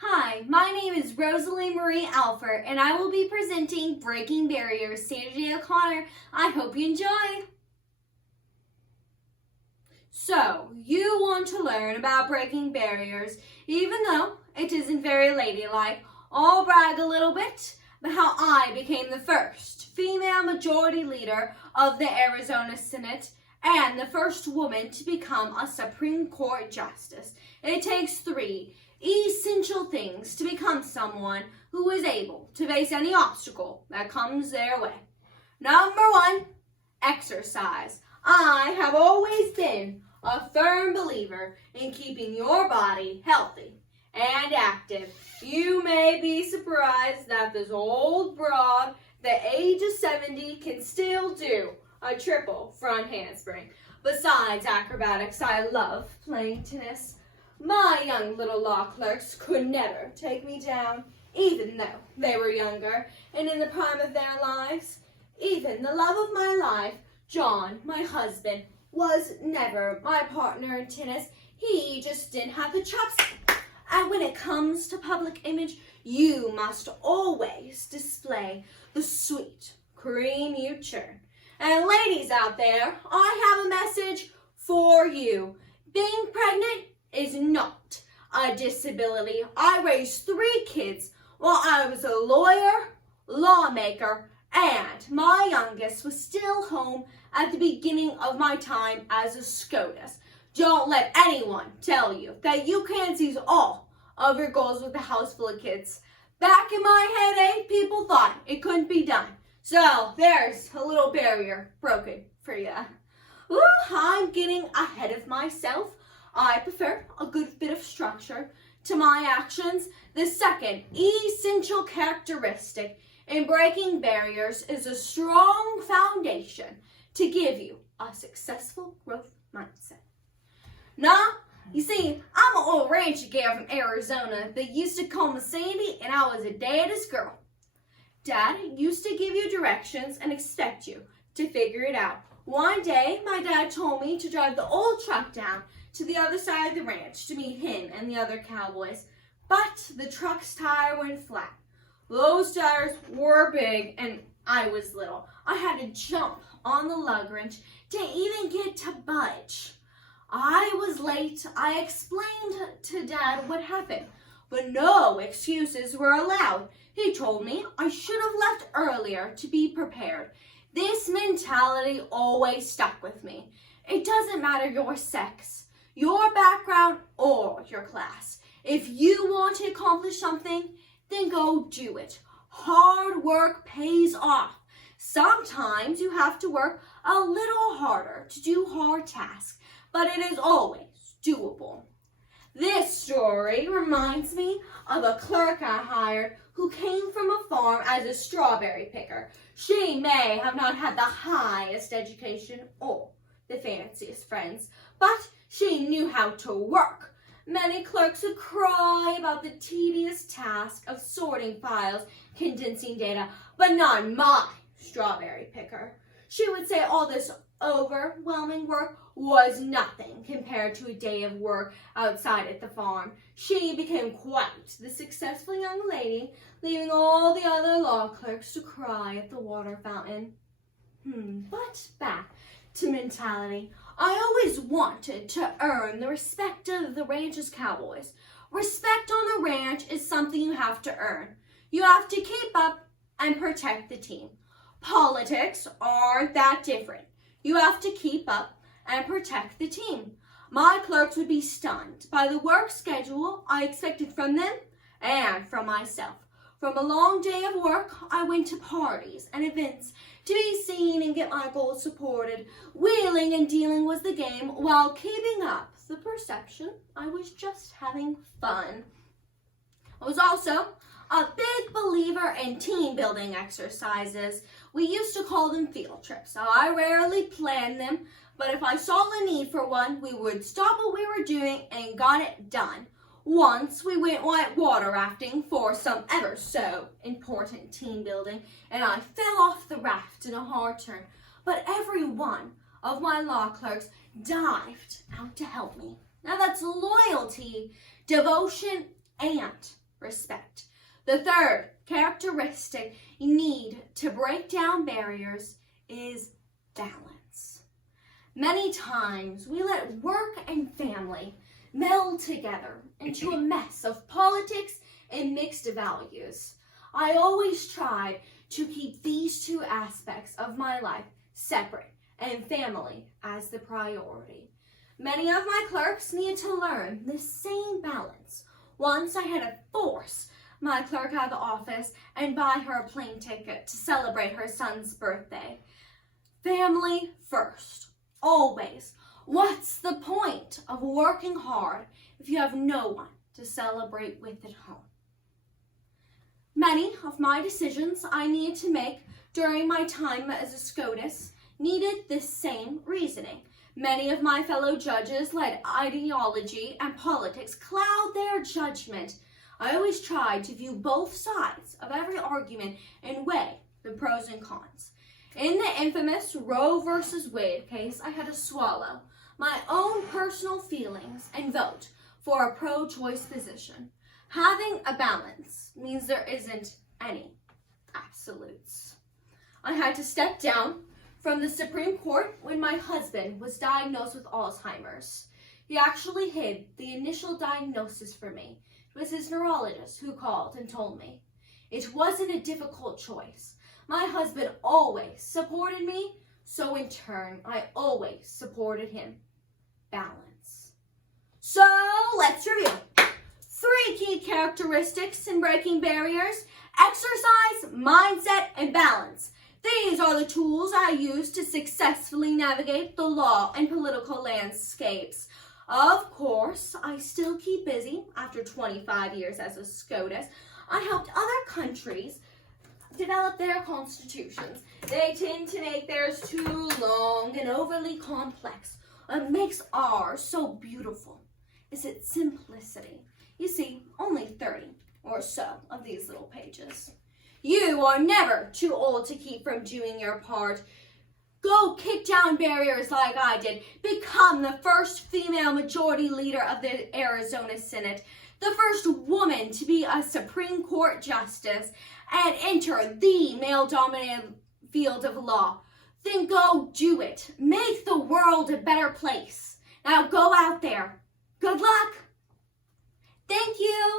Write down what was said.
Hi, my name is Rosalie Marie Alfert, and I will be presenting Breaking Barriers, Sandra J. O'Connor. I hope you enjoy. So, you want to learn about breaking barriers, even though it isn't very ladylike. I'll brag a little bit about how I became the first female majority leader of the Arizona Senate and the first woman to become a Supreme Court justice. It takes 3 essential things to become someone who is able to face any obstacle that comes their way. Number 1, exercise. I have always been a firm believer in keeping your body healthy and active. You may be surprised that this old broad, the age of 70, can still do a triple front handspring. Besides acrobatics, I love playing tennis. My young little law clerks could never take me down, even though they were younger and in the prime of their lives. Even the love of my life, John, my husband, was never my partner in tennis. He just didn't have the chops. And when it comes to public image, you must always display the sweet cream you churn. And ladies out there, I have a message for you. Being pregnant is not a disability. I raised 3 kids while I was a lawyer, lawmaker, and my youngest was still home at the beginning of my time as a SCOTUS. Don't let anyone tell you that you can't seize all of your goals with a house full of kids. Back in my heyday, people thought it couldn't be done. So there's a little barrier broken for you. Ooh, I'm getting ahead of myself. I prefer a good bit of structure to my actions. The second essential characteristic in breaking barriers is a strong foundation to give you a successful growth mindset. Now, you see, I'm an old rancher gal from Arizona that used to call me Sandy, and I was a daddy's girl. Dad used to give you directions and expect you to figure it out. One day, my dad told me to drive the old truck down to the other side of the ranch to meet him and the other cowboys. But the truck's tire went flat. Those tires were big and I was little. I had to jump on the lug wrench to even get to budge. I was late. I explained to Dad what happened, but no excuses were allowed. He told me I should have left earlier to be prepared. This mentality always stuck with me. It doesn't matter your sex, your background, or your class. If you want to accomplish something, then go do it. Hard work pays off. Sometimes you have to work a little harder to do hard tasks, but it is always doable. This story reminds me of a clerk I hired who came from a farm as a strawberry picker. She may have not had the highest education or the fanciest friends, but she knew how to work. Many clerks would cry about the tedious task of sorting files, condensing data, but not my strawberry picker. She would say all this overwhelming work was nothing compared to a day of work outside at the farm. She became quite the successful young lady, leaving all the other law clerks to cry at the water fountain. But back to mentality. I always wanted to earn the respect of the ranch's cowboys. Respect on the ranch is something you have to earn. You have to keep up and protect the team. Politics aren't that different. You have to keep up and protect the team. My clerks would be stunned by the work schedule I expected from them and from myself. From a long day of work, I went to parties and events to be seen and get my goals supported. Wheeling and dealing was the game while keeping up the perception I was just having fun. I was also a big believer in team building exercises. We used to call them field trips. So I rarely planned them, but if I saw the need for one, we would stop what we were doing and got it done. Once we went white water rafting for some ever so important team building, and I fell off the raft in a hard turn. But every one of my law clerks dived out to help me. Now that's loyalty, devotion, and respect. The third characteristic you need to break down barriers is balance. Many times we let work and family meld together into a mess of politics and mixed values. I always tried to keep these two aspects of my life separate and family as the priority. Many of my clerks needed to learn the same balance. Once I had to force my clerk out of the office and buy her a plane ticket to celebrate her son's birthday. Family first, always. What's the point of working hard if you have no one to celebrate with at home? Many of my decisions I needed to make during my time as a SCOTUS needed this same reasoning. Many of my fellow judges let ideology and politics cloud their judgment. I always tried to view both sides of every argument and weigh the pros and cons. In the infamous Roe versus Wade case, I had to swallow my own personal feelings and vote for a pro-choice position. Having a balance means there isn't any absolutes. I had to step down from the Supreme Court when my husband was diagnosed with Alzheimer's. He actually hid the initial diagnosis from me. It was his neurologist who called and told me. It wasn't a difficult choice. My husband always supported me, so in turn, I always supported him. Balance. So, let's review. 3 key characteristics in breaking barriers: exercise, mindset, and balance. These are the tools I use to successfully navigate the law and political landscapes. Of course, I still keep busy after 25 years as a SCOTUS. I helped other countries develop their constitutions. They tend to make theirs too long and overly complex. What makes ours so beautiful is its simplicity. You see, only 30 or so of these little pages. You are never too old to keep from doing your part. Go kick down barriers like I did. Become the first female majority leader of the Arizona Senate, the first woman to be a Supreme Court justice, and enter the male-dominated field of law. Then go do it. Make the world a better place. Now go out there. Good luck. Thank you.